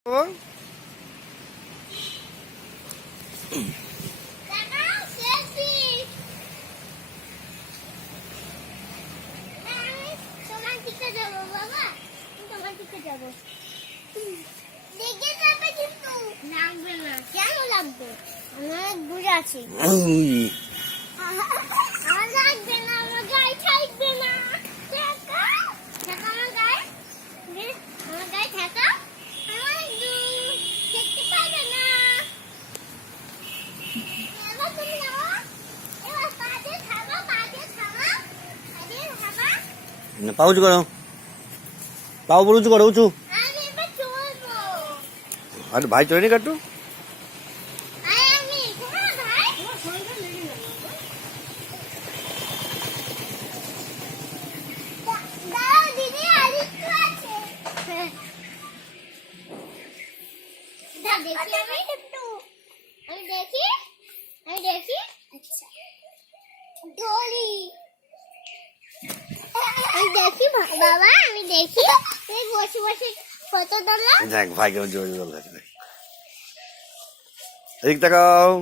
কেন লাগবে? আমার বুঝে আছি। আমার লাগবে না, আমার গায়ে থাকবে না। আমার গায়ে থাকা আমার দেখতে পাবে না। এবার তুমি নাও, এবার পাতে খাবা। পা উঁচু করো, পা উপর উঁচু করো, উঁচু। আমি এবার চলবো। আরে ভাই চলে নি কাটু। আমি দেখি বাবা, আমি দেখি বসে বসে কত দোলা। দেখ ভাইকে জোরে জল খাচ্ছে। এদিক তাকাও।